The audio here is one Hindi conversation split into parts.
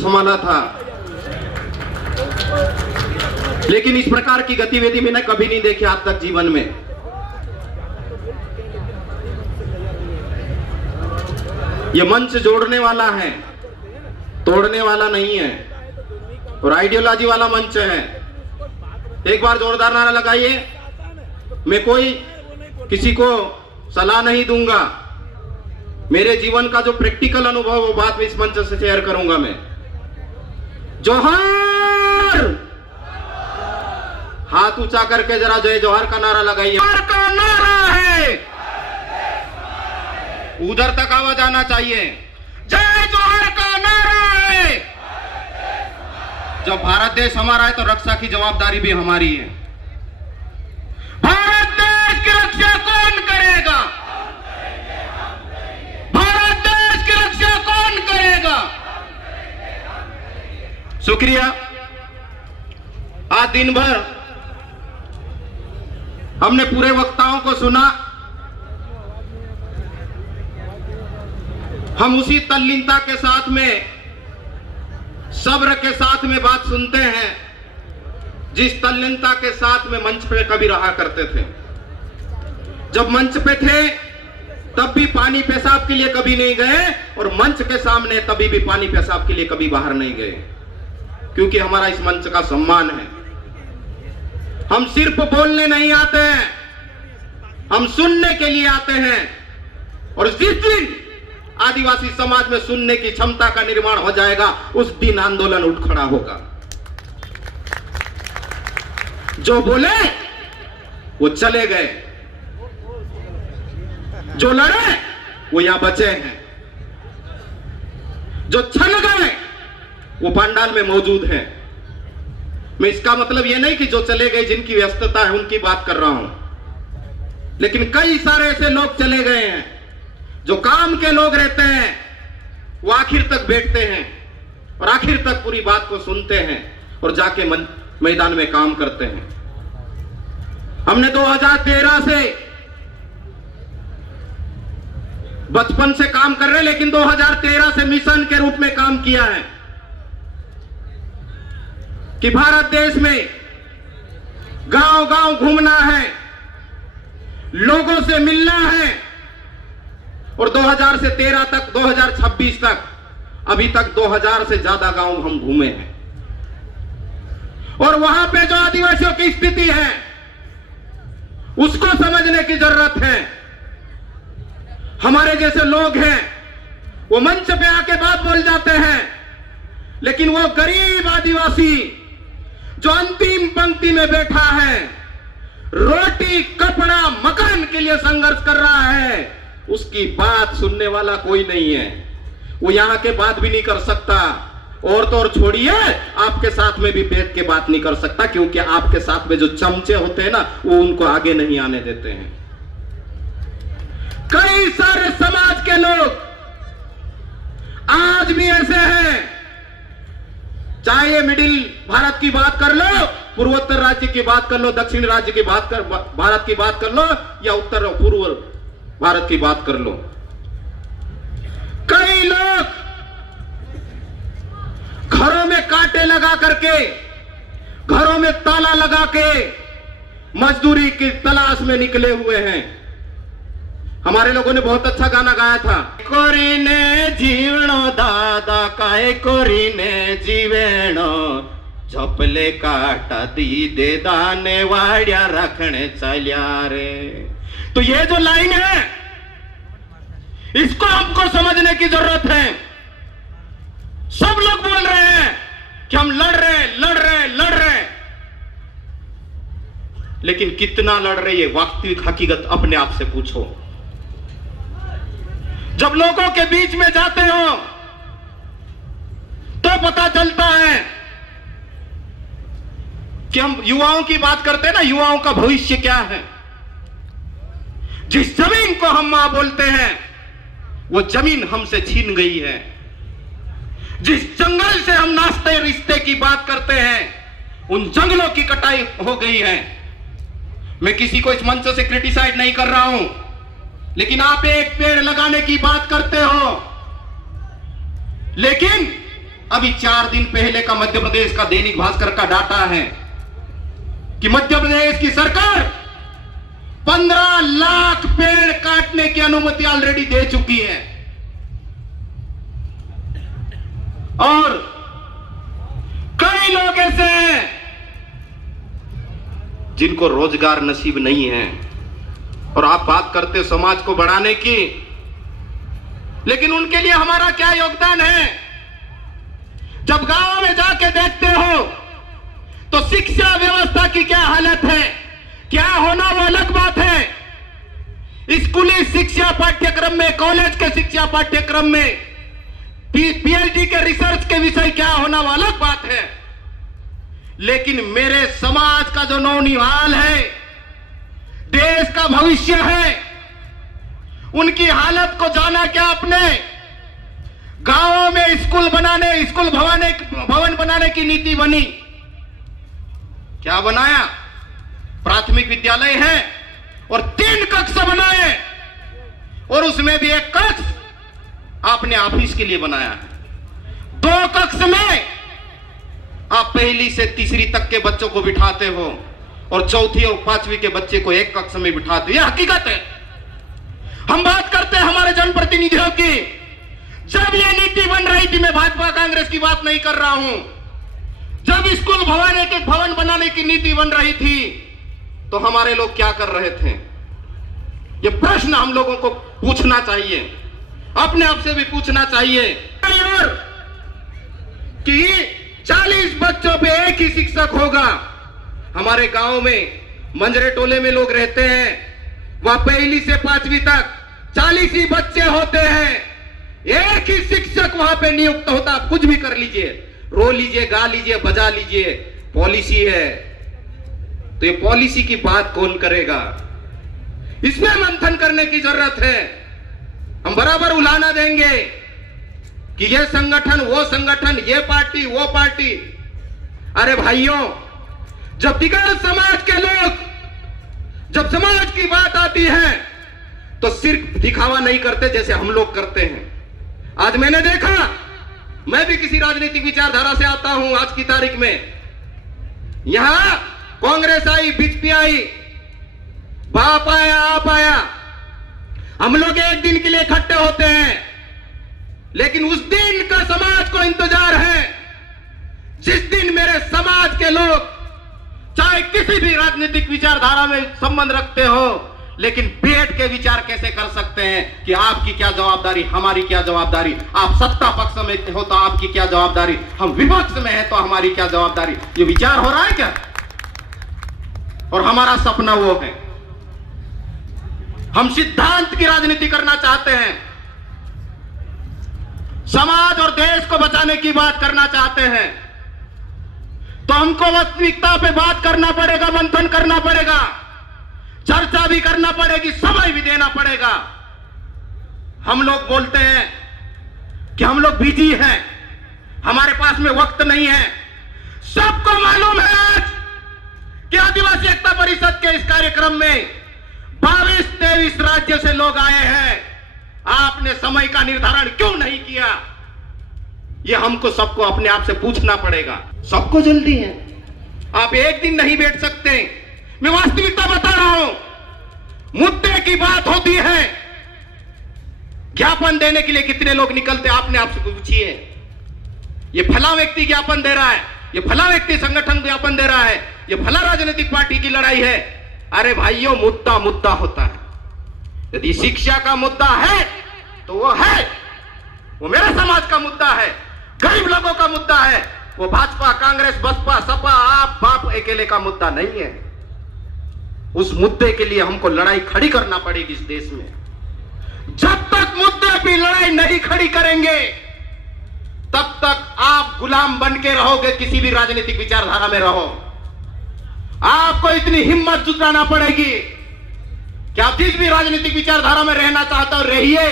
संभाला था, लेकिन इस प्रकार की गतिविधि मैंने कभी नहीं देखी आज तक जीवन में। यह मंच जोड़ने वाला है, तोड़ने वाला नहीं है, और आइडियोलॉजी वाला मंच है। एक बार जोरदार नारा लगाइए। मैं कोई किसी को सलाह नहीं दूंगा, मेरे जीवन का जो प्रैक्टिकल अनुभव वो बात मैं इस मंच से शेयर करूंगा। मैं जोहार, हाथ ऊंचा करके जरा जय जोहार का नारा लगाइए। जोहार का नारा है, उधर तक आवाज आना चाहिए। जय जोहार का नारा है। जब भारत देश हमारा है तो रक्षा की जवाबदारी भी हमारी है। भारत देश की रक्षा कौन करेगा? भारत देश की रक्षा कौन करेगा? शुक्रिया। आज दिन भर हमने पूरे वक्ताओं को सुना। हम उसी तल्लीनता के साथ में, सब्र के साथ में बात सुनते हैं जिस तल्लीनता के साथ में मंच पे कभी रहा करते थे। जब मंच पे थे तब भी पानी पेशाब के लिए कभी नहीं गए, और मंच के सामने तभी भी पानी पेशाब के लिए कभी बाहर नहीं गए, क्योंकि हमारा इस मंच का सम्मान है। हम सिर्फ बोलने नहीं आते हैं, हम सुनने के लिए आते हैं। और जिस दिन आदिवासी समाज में सुनने की क्षमता का निर्माण हो जाएगा, उस दिन आंदोलन उठ खड़ा होगा। जो बोले वो चले गए, जो लड़े वो यहां बचे हैं, जो छल गए वो पंडाल में मौजूद हैं। मैं इसका मतलब ये नहीं कि जो चले गए जिनकी व्यस्तता है उनकी बात कर रहा हूं, लेकिन कई सारे ऐसे लोग चले गए हैं जो काम के लोग रहते हैं, वो आखिर तक बैठते हैं और आखिर तक पूरी बात को सुनते हैं और जाके मैदान में काम करते हैं। हमने 2013 से बचपन से काम कर रहे हैं, लेकिन 2013 से मिशन के रूप में काम किया है कि भारत देश में गांव गांव घूमना है, लोगों से मिलना है। और 2000 से 13 तक, 2026 तक, अभी तक 2000 से ज्यादा गांव हम घूमे हैं। और वहां पे जो आदिवासियों की स्थिति है उसको समझने की जरूरत है। हमारे जैसे लोग हैं वो मंच पे आके बात बोल जाते हैं, लेकिन वो गरीब आदिवासी जो अंतिम पंक्ति में बैठा है, रोटी कपड़ा मकान के लिए संघर्ष कर रहा है, उसकी बात सुनने वाला कोई नहीं है। वो यहां के बात भी नहीं कर सकता, और तो और छोड़िए आपके साथ में भी बैठ के बात नहीं कर सकता, क्योंकि आपके साथ में जो चमचे होते हैं ना, वो उनको आगे नहीं आने देते हैं। कई सारे समाज के लोग आज भी ऐसे हैं, चाहे ये मिडिल भारत की बात कर लो, पूर्वोत्तर राज्य की बात कर लो, दक्षिण राज्य की बात कर भारत की बात कर लो, या उत्तर पूर्व भारत की बात कर लो। कई लोग घरों में कांटे लगा करके, घरों में ताला लगा के मजदूरी की तलाश में निकले हुए हैं। हमारे लोगों ने बहुत अच्छा गाना गाया था, कोरीने जीवणो दादा काय कोरीने जीवेणो, झपले काटा दी दे दाने वाड्या रखने चलिया रे। तो ये जो लाइन है इसको हमको समझने की जरूरत है। सब लोग बोल रहे हैं कि हम लड़ रहे, लेकिन कितना लड़ रहे ये वास्तविक हकीकत अपने आप से पूछो। जब लोगों के बीच में जाते हो तो पता चलता है कि हम युवाओं की बात करते हैं ना, युवाओं का भविष्य क्या है। जिस जमीन को हम मां बोलते हैं वो जमीन हमसे छीन गई है। जिस जंगल से हम नाश्ते रिश्ते की बात करते हैं उन जंगलों की कटाई हो गई है। मैं किसी को इस मंच से क्रिटिसाइज नहीं कर रहा हूं, लेकिन आप एक पेड़ लगाने की बात करते हो, लेकिन अभी 4 दिन पहले का मध्य प्रदेश का दैनिक भास्कर का डाटा है कि मध्य प्रदेश की सरकार 15 लाख पेड़ काटने की अनुमति ऑलरेडी दे चुकी है और कई लोग ऐसे हैं जिनको रोजगार नसीब नहीं है। और आप बात करते समाज को बढ़ाने की, लेकिन उनके लिए हमारा क्या योगदान है? जब गांव में जाके देखते हो तो शिक्षा व्यवस्था की क्या हालत है, क्या होना वो अलग बात है। स्कूली शिक्षा पाठ्यक्रम में, कॉलेज के शिक्षा पाठ्यक्रम में, पीएचडी के रिसर्च के विषय क्या होना वो अलग बात है। लेकिन मेरे समाज का जो नौनिहाल है, देश का भविष्य है, उनकी हालत को जाना क्या आपने? गांवों में स्कूल भवन बनाने की नीति बनी। क्या बनाया? प्राथमिक विद्यालय है और 3 कक्ष बनाए और उसमें भी एक कक्ष आपने ऑफिस के लिए बनाया है। 2 कक्ष में आप 1ली से 3री तक के बच्चों को बिठाते हो और 4थी और 5वीं के बच्चे को एक कक्ष में बिठाते हो। यह हकीकत है। हम बात करते हैं हमारे जनप्रतिनिधियों की। जब यह नीति बन रही थी, मैं भाजपा कांग्रेस की बात नहीं कर रहा हूं, जब स्कूल भवन बनाने की नीति बन रही थी तो हमारे लोग क्या कर रहे थे? यह प्रश्न हम लोगों को पूछना चाहिए, अपने आप से भी पूछना चाहिए कि 40 बच्चों पे एक ही शिक्षक होगा। हमारे गांव में मंजरे टोले में लोग रहते हैं, वह 1ली से 5वीं तक 40 ही बच्चे होते हैं, एक ही शिक्षक वहां पे नियुक्त होता। आप कुछ भी कर लीजिए, रो लीजिए, गा लीजिए, बजा लीजिए, पॉलिसी है। तो ये पॉलिसी की बात कौन करेगा? इसमें मंथन करने की जरूरत है। हम बराबर उलाना देंगे कि ये संगठन, वो संगठन, ये पार्टी, वो पार्टी। अरे भाइयों, जब दिगर समाज के लोग, जब समाज की बात आती है तो सिर्फ दिखावा नहीं करते जैसे हम लोग करते हैं। आज मैंने देखा, मैं भी किसी राजनीतिक विचारधारा से आता हूं। आज की तारीख में यहां कांग्रेस आई, बीजेपी आई, बाप आया, आप आया, हम लोग एक दिन के लिए इकट्ठे होते हैं, लेकिन उस दिन का समाज को इंतजार है जिस दिन मेरे समाज के लोग, चाहे किसी भी राजनीतिक विचारधारा में संबंध रखते हो, लेकिन बैठ के विचार कैसे कर सकते हैं कि आपकी क्या जवाबदारी, हमारी क्या जवाबदारी। आप सत्ता पक्ष में हो तो आपकी क्या जवाबदारी, हम विपक्ष में हैं तो हमारी क्या जवाबदारी। ये विचार हो रहा है क्या? और हमारा सपना वो है, हम सिद्धांत की राजनीति करना चाहते हैं, समाज और देश को बचाने की बात करना चाहते हैं। तो हमको वास्तविकता पे बात करना पड़ेगा, मंथन करना पड़ेगा, चर्चा भी करना पड़ेगी, समय भी देना पड़ेगा। हम लोग बोलते हैं कि हम लोग बिजी हैं, हमारे पास में वक्त नहीं है। सबको मालूम है आज कि आदिवासी एकता परिषद के इस कार्यक्रम में 22-23 राज्य से लोग आए हैं। आपने समय का निर्धारण क्यों नहीं किया? यह हमको सबको अपने आप से पूछना पड़ेगा। सबको जल्दी है, आप एक दिन नहीं बैठ सकते। मैं वास्तविकता बता रहा हूं, मुद्दे की बात होती है, ज्ञापन देने के लिए कितने लोग निकलते, आपने आपसे पूछिए। ये फला व्यक्ति ज्ञापन दे रहा है, ये फला व्यक्ति संगठन ज्ञापन दे रहा है, ये फला राजनीतिक पार्टी की लड़ाई है। अरे भाइयों, मुद्दा मुद्दा होता है। यदि शिक्षा का मुद्दा है तो वो है, वो मेरे समाज का मुद्दा है, गरीब लोगों का मुद्दा है। वो भाजपा, कांग्रेस, बसपा, सपा, आप बाप अकेले का मुद्दा नहीं है। उस मुद्दे के लिए हमको लड़ाई खड़ी करना पड़ेगी इस देश में। जब तक मुद्दे पे लड़ाई नहीं खड़ी करेंगे तब तक आप गुलाम बन के रहोगे, किसी भी राजनीतिक विचारधारा में रहो। आपको इतनी हिम्मत जुटाना पड़ेगी कि आप जिस भी राजनीतिक विचारधारा में रहना चाहते हो रहिए,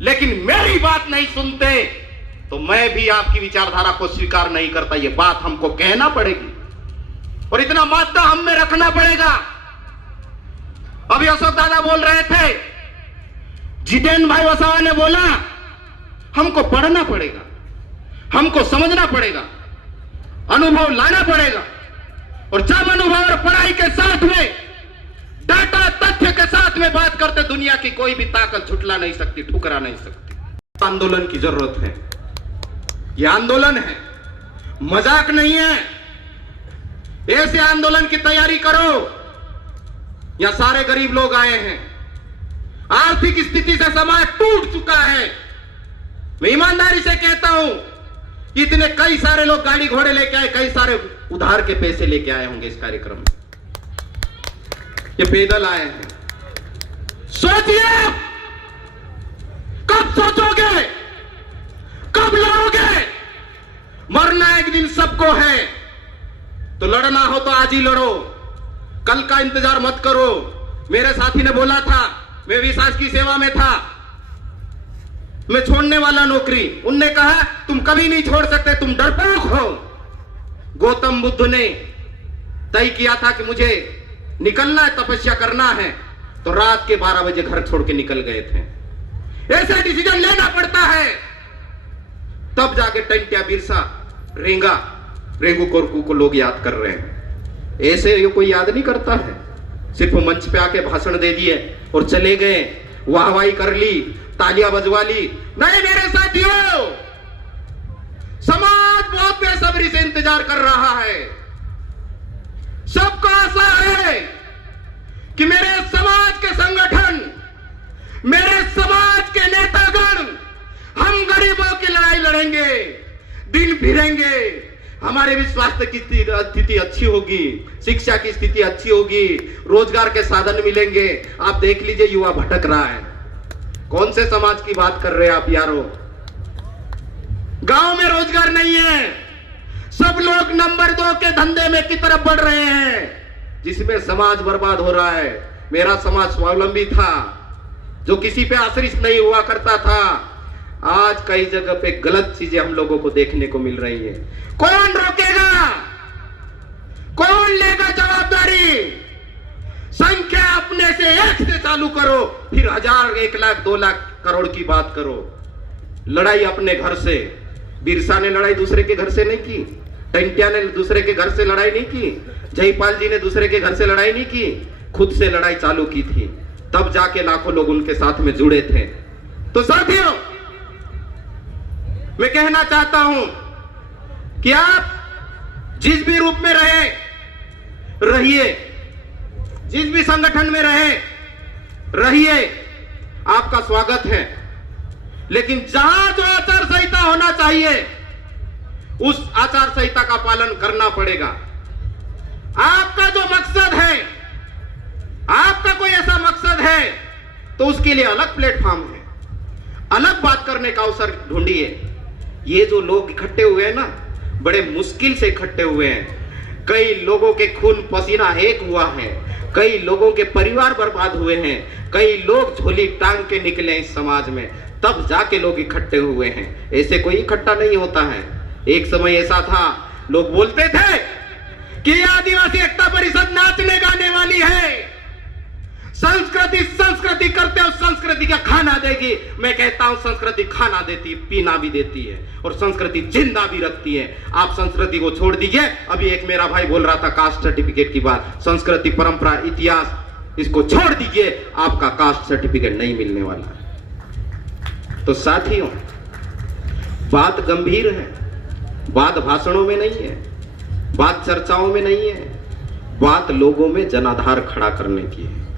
लेकिन मेरी बात नहीं सुनते तो मैं भी आपकी विचारधारा को स्वीकार नहीं करता। यह बात हमको कहना पड़ेगी और इतना मात्रा हम में रखना पड़ेगा। अभी अशोक दादा बोल रहे थे, जितेंद्र भाई वसावा ने बोला हमको पढ़ना पड़ेगा, हमको समझना पड़ेगा, अनुभव लाना पड़ेगा। और जब अनुभव और पढ़ाई के साथ में, डाटा तथ्य के साथ में बात करते, दुनिया की कोई भी ताकत झुटला नहीं सकती, ठुकरा नहीं सकती। आंदोलन की जरूरत है, यह आंदोलन है, मजाक नहीं है। ऐसे आंदोलन की तैयारी करो। यहां सारे गरीब लोग आए हैं, आर्थिक स्थिति से समाज टूट चुका है। मैं ईमानदारी से कहता हूं, इतने कई सारे लोग गाड़ी घोड़े लेके आए, कई सारे उधार के पैसे लेके आए होंगे इस कार्यक्रम में, ये पैदल आए हैं। सोचिए, कब सोचोगे, कब लड़ोगे? मरना एक दिन सबको है, तो लड़ना हो तो आज ही लड़ो, कल का इंतजार मत करो। मेरे साथी ने बोला था, मैं भी समाज की सेवा में था, मैं छोड़ने वाला नौकरी। उनने कहा तुम कभी नहीं छोड़ सकते, तुम डरपोक हो। गौतम बुद्ध ने तय किया था कि मुझे निकलना है, तपस्या करना है, तो रात के 12 बजे घर छोड़ के निकल गए थे। ऐसे डिसीजन लेना पड़ता है, तब जाके टंट्या, बिरसा, रेंगू कोरकू को लोग याद कर रहे हैं। ऐसे ये कोई याद नहीं करता है, सिर्फ मंच पे आके भाषण दे दिए और चले गए, वाहवाही कर ली, तालियां बजवा ली। नहीं मेरे साथियों, समाज बहुत बेसब्री से इंतजार कर रहा है। सबको आशा है कि मेरे समाज के संगठन, मेरे समाज के नेतागण, हम गरीबों की लड़ाई लड़ेंगे, दिन फिरेंगे, हमारे भी स्वास्थ्य की स्थिति अच्छी होगी, शिक्षा की स्थिति अच्छी होगी, रोजगार के साधन मिलेंगे। आप देख लीजिए, युवा भटक रहा है। कौन से समाज की बात कर रहे हैं आप यारो? गांव में रोजगार नहीं है, सब लोग नंबर 2 के धंधे में की तरफ बढ़ रहे हैं, जिसमें समाज बर्बाद हो रहा है। मेरा समाज स्वावलंबी था, जो किसी पे आश्रित नहीं हुआ करता था। आज कई जगह पे गलत चीजें हम लोगों को देखने को मिल रही है। कौन रोकेगा? कौन लेगा जवाबदारी? संख्या अपने से 1 से चालू करो, फिर 1000, 1 लाख, 2 लाख करोड़ की बात करो। लड़ाई अपने घर से। बिरसा ने लड़ाई दूसरे के घर से नहीं की, टंट्या ने दूसरे के घर से लड़ाई नहीं की, जयपाल जी ने दूसरे के घर से लड़ाई नहीं की, खुद से लड़ाई चालू की थी। तब जाके लाखों लोग उनके साथ में जुड़े थे। तो साथियों, मैं कहना चाहता हूं कि आप जिस भी रूप में रहिए, जिस भी संगठन में रहिए, आपका स्वागत है। लेकिन जहां जो आचार संहिता होना चाहिए, उस आचार संहिता का पालन करना पड़ेगा। आपका जो मकसद है, आपका कोई ऐसा मकसद है, तो उसके लिए अलग प्लेटफॉर्म है, अलग बात करने का अवसर ढूंढिए। ये जो लोग इकट्ठे हुए हैं ना, बड़े मुश्किल से इकट्ठे हुए हैं। कई लोगों के खून पसीना एक हुआ है, कई लोगों के परिवार बर्बाद हुए हैं, कई लोग झोली टांग के निकले इस समाज में, तब जाके लोग इकट्ठे हुए हैं। ऐसे कोई इकट्ठा नहीं होता है। एक समय ऐसा था, लोग बोलते थे कि आदिवासी एकता परिषद नाचने गाने वाली है, संस्कृति करते हो, संस्कृति का खाना देगी। मैं कहता हूं, संस्कृति खाना देती है, पीना भी देती है, और संस्कृति जिंदा भी रखती है। आप संस्कृति को छोड़ दीजिए। अभी एक मेरा भाई बोल रहा था कास्ट सर्टिफिकेट की बात, संस्कृति, परंपरा, इतिहास, इसको छोड़ दीजिए, आपका कास्ट सर्टिफिकेट नहीं मिलने वाला। तो साथियों, बात गंभीर है, बात भाषणों में नहीं है, बात चर्चाओं में नहीं है, बात लोगों में जनाधार खड़ा करने की है।